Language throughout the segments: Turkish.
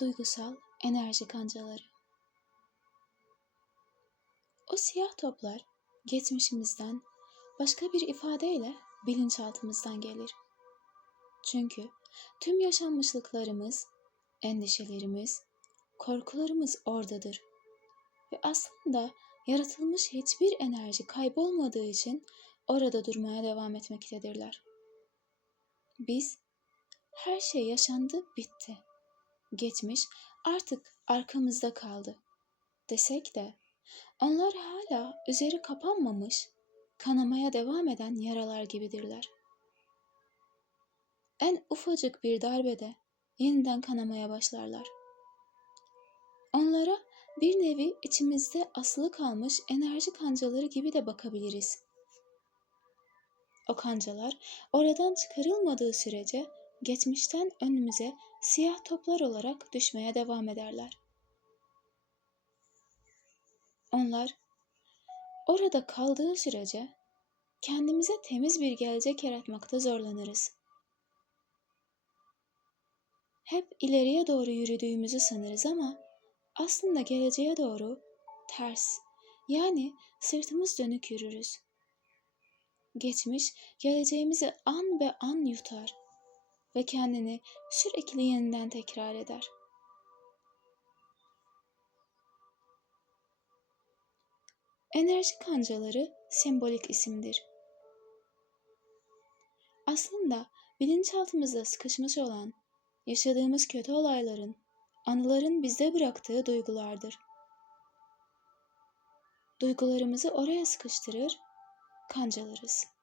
duygusal enerji kancaları. O siyah toplar geçmişimizden başka bir ifadeyle bilinçaltımızdan gelir. Çünkü tüm yaşanmışlıklarımız, endişelerimiz, korkularımız oradadır. Ve aslında yaratılmış hiçbir enerji kaybolmadığı için orada durmaya devam etmektedirler. Biz her şey yaşandı, bitti. Geçmiş artık arkamızda kaldı desek de onlar hala üzeri kapanmamış, kanamaya devam eden yaralar gibidirler. En ufacık bir darbede yeniden kanamaya başlarlar. Onlara bir nevi içimizde asılı kalmış enerji kancaları gibi de bakabiliriz. O kancalar oradan çıkarılmadığı sürece geçmişten önümüze siyah toplar olarak düşmeye devam ederler. Onlar orada kaldığı sürece kendimize temiz bir gelecek yaratmakta zorlanırız. Hep ileriye doğru yürüdüğümüzü sanırız ama aslında geleceğe doğru ters yani sırtımız dönük yürürüz. Geçmiş geleceğimizi an be an yutar ve kendini sürekli yeniden tekrar eder. Enerji kancaları sembolik isimdir. Aslında bilinçaltımızda sıkışmış olan yaşadığımız kötü olayların, anıların bizde bıraktığı duygulardır. Duygularımızı oraya sıkıştırır, kancalarız.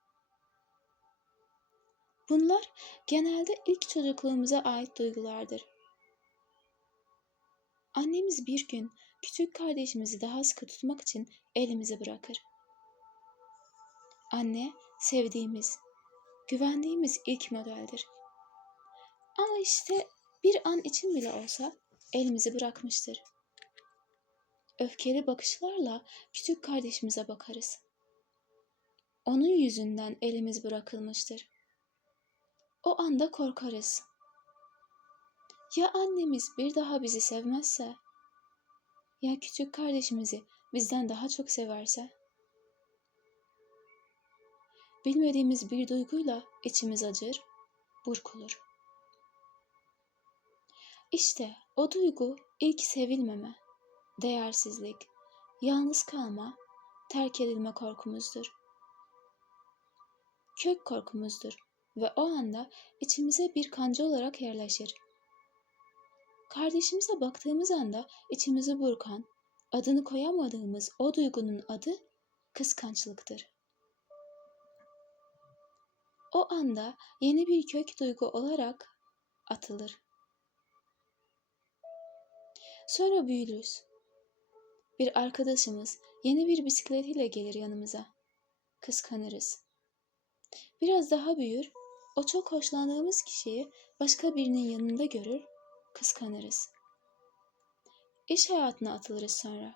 Bunlar genelde ilk çocukluğumuza ait duygulardır. Annemiz bir gün küçük kardeşimizi daha sıkı tutmak için elimizi bırakır. Anne sevdiğimiz, güvendiğimiz ilk modeldir. Ama işte bir an için bile olsa elimizi bırakmıştır. Öfkeli bakışlarla küçük kardeşimize bakarız. Onun yüzünden elimiz bırakılmıştır. O anda korkarız. Ya annemiz bir daha bizi sevmezse? Ya küçük kardeşimizi bizden daha çok severse? Bilmediğimiz bir duyguyla içimiz acır, burkulur. İşte o duygu ilk sevilmeme, değersizlik, yalnız kalma, terk edilme korkumuzdur. Kök korkumuzdur ve o anda içimize bir kanca olarak yerleşir. Kardeşimize baktığımız anda içimizi burkan, adını koyamadığımız o duygunun adı kıskançlıktır. O anda yeni bir kök duygu olarak atılır. Sonra büyürüz. Bir arkadaşımız yeni bir bisikletiyle gelir yanımıza. Kıskanırız. Biraz daha büyür, o çok hoşlandığımız kişiyi başka birinin yanında görür, kıskanırız. İş hayatına atılırız sonra.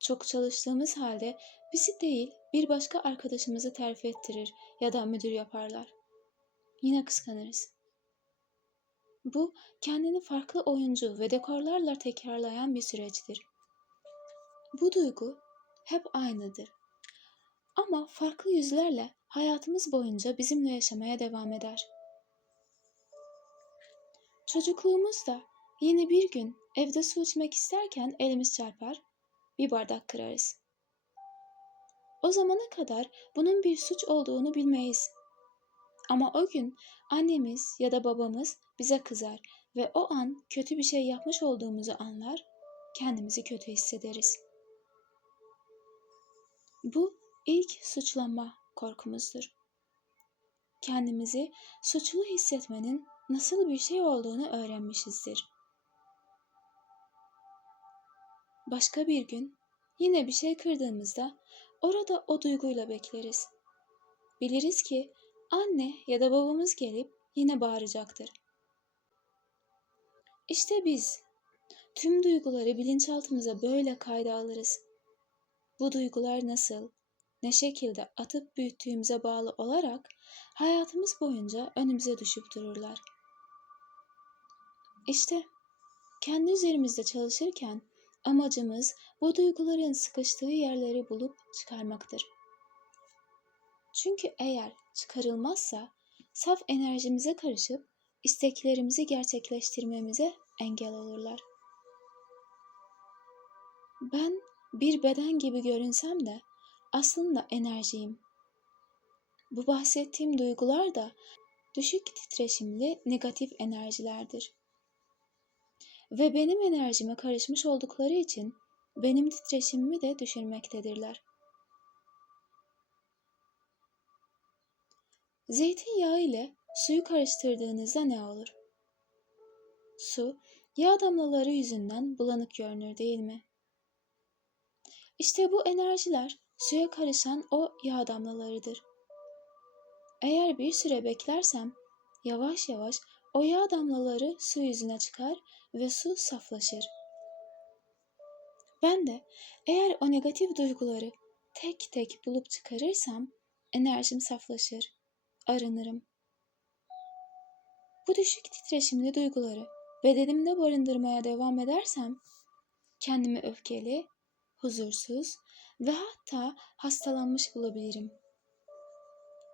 Çok çalıştığımız halde bizi değil bir başka arkadaşımızı terfi ettirir ya da müdür yaparlar. Yine kıskanırız. Bu kendini farklı oyuncu ve dekorlarla tekrarlayan bir süreçtir. Bu duygu hep aynıdır. Ama farklı yüzlerle hayatımız boyunca bizimle yaşamaya devam eder. Çocukluğumuzda yine bir gün evde su içmek isterken elimiz çarpar, bir bardak kırarız. O zamana kadar bunun bir suç olduğunu bilmeyiz. Ama o gün annemiz ya da babamız bize kızar ve o an kötü bir şey yapmış olduğumuzu anlar, kendimizi kötü hissederiz. Bu ilk suçlama korkumuzdur. Kendimizi suçlu hissetmenin nasıl bir şey olduğunu öğrenmişizdir. Başka bir gün yine bir şey kırdığımızda orada o duyguyla bekleriz. Biliriz ki anne ya da babamız gelip yine bağıracaktır. İşte biz tüm duyguları bilinçaltımıza böyle kayda alırız. Bu duygular nasıl, ne şekilde atıp büyüttüğümüze bağlı olarak hayatımız boyunca önümüze düşüp dururlar. İşte kendi üzerimizde çalışırken amacımız bu duyguların sıkıştığı yerleri bulup çıkarmaktır. Çünkü eğer çıkarılmazsa saf enerjimize karışıp isteklerimizi gerçekleştirmemize engel olurlar. Ben bir beden gibi görünsem de aslında enerjiyim. Bu bahsettiğim duygular da düşük titreşimli negatif enerjilerdir. Ve benim enerjime karışmış oldukları için benim titreşimimi de düşürmektedirler. Zeytinyağı ile suyu karıştırdığınızda ne olur? Su, yağ damlaları yüzünden bulanık görünür değil mi? İşte bu enerjiler suya karışan o yağ damlalarıdır. Eğer bir süre beklersem yavaş yavaş o yağ damlaları su yüzüne çıkar ve su saflaşır. Ben de eğer o negatif duyguları tek tek bulup çıkarırsam enerjim saflaşır, arınırım. Bu düşük titreşimli duyguları bedenimde barındırmaya devam edersem kendimi öfkeli, huzursuz ve hatta hastalanmış bulabilirim.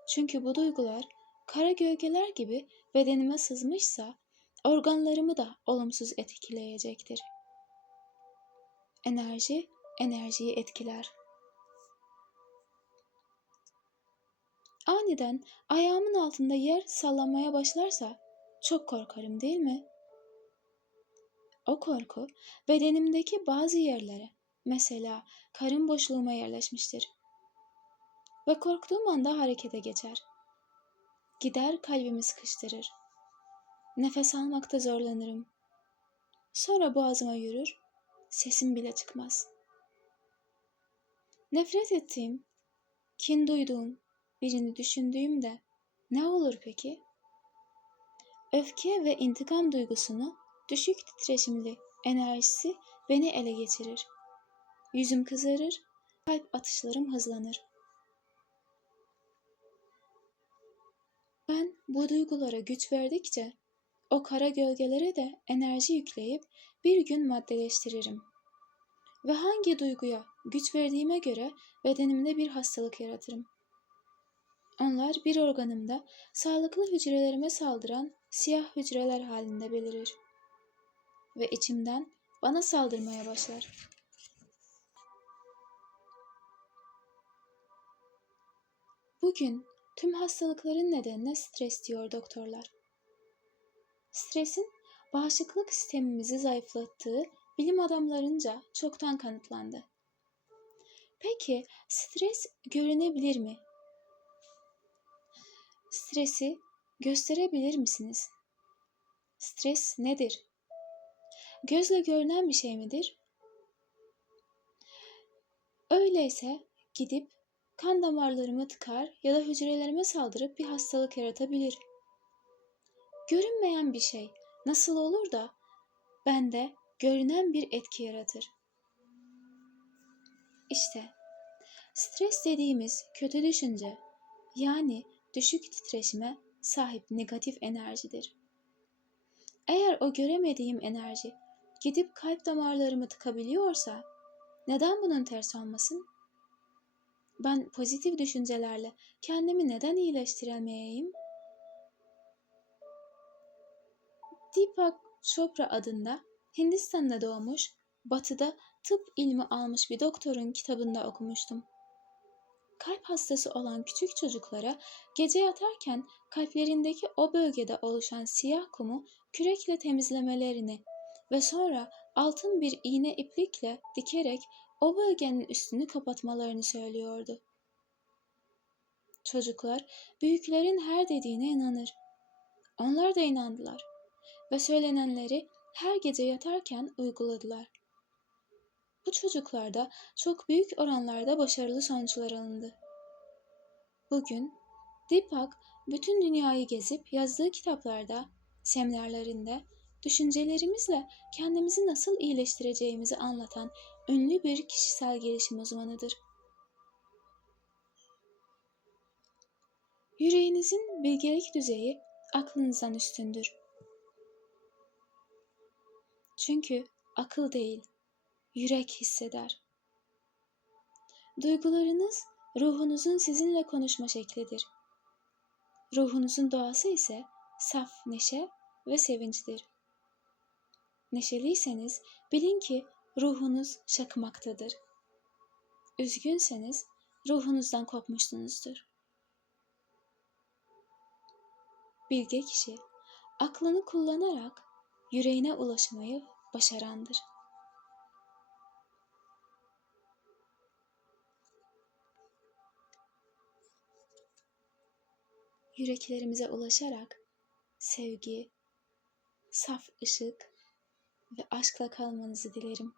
Çünkü bu duygular kara gölgeler gibi bedenime sızmışsa organlarımı da olumsuz etkileyecektir. Enerji enerjiyi etkiler. Aniden ayağımın altında yer sallanmaya başlarsa çok korkarım değil mi? O korku bedenimdeki bazı yerlere, mesela karın boşluğuma yerleşmiştir. Ve korktuğum anda harekete geçer. Gider kalbimi sıkıştırır. Nefes almakta zorlanırım. Sonra boğazıma yürür, sesim bile çıkmaz. Nefret ettiğim, kin duyduğum birini düşündüğümde ne olur peki? Öfke ve intikam duygusunu düşük titreşimli enerjisi beni ele geçirir. Yüzüm kızarır, kalp atışlarım hızlanır. Ben bu duygulara güç verdikçe o kara gölgelere de enerji yükleyip bir gün maddeleştiririm. Ve hangi duyguya güç verdiğime göre bedenimde bir hastalık yaratırım. Onlar bir organımda sağlıklı hücrelerime saldıran siyah hücreler halinde belirir. Ve içimden bana saldırmaya başlar. Bugün tüm hastalıkların nedenine stres diyor doktorlar. Stresin bağışıklık sistemimizi zayıflattığı bilim adamlarınca çoktan kanıtlandı. Peki stres görünebilir mi? Stresi gösterebilir misiniz? Stres nedir? Gözle görünen bir şey midir? Öyleyse gidip kan damarlarımı tıkar ya da hücrelerime saldırıp bir hastalık yaratabilir. Görünmeyen bir şey nasıl olur da bende görünen bir etki yaratır. İşte stres dediğimiz kötü düşünce yani düşük titreşime sahip negatif enerjidir. Eğer o göremediğim enerji gidip kalp damarlarımı tıkabiliyorsa neden bunun ters olmasın? Ben pozitif düşüncelerle kendimi neden iyileştiremeyeyim? Deepak Chopra adında Hindistan'da doğmuş, batıda tıp ilmi almış bir doktorun kitabında okumuştum. Kalp hastası olan küçük çocuklara gece yatarken kalplerindeki o bölgede oluşan siyah kumu kürekle temizlemelerini ve sonra altın bir iğne iplikle dikerek o bölgenin üstünü kapatmalarını söylüyordu. Çocuklar büyüklerin her dediğine inanır. Onlar da inandılar ve söylenenleri her gece yatarken uyguladılar. Bu çocuklarda çok büyük oranlarda başarılı sonuçlar alındı. Bugün Deepak bütün dünyayı gezip yazdığı kitaplarda, seminerlerinde düşüncelerimizle kendimizi nasıl iyileştireceğimizi anlatan ünlü bir kişisel gelişim uzmanıdır. Yüreğinizin bilgelik düzeyi aklınızdan üstündür. Çünkü akıl değil, yürek hisseder. Duygularınız ruhunuzun sizinle konuşma şeklidir. Ruhunuzun doğası ise saf neşe ve sevinçtir. Neşeliyseniz bilin ki ruhunuz şakmaktadır. Üzgünseniz ruhunuzdan kopmuşsunuzdur. Bilge kişi aklını kullanarak yüreğine ulaşmayı başarandır. Yüreklerimize ulaşarak sevgi, saf ışık ve aşkla kalmanızı dilerim.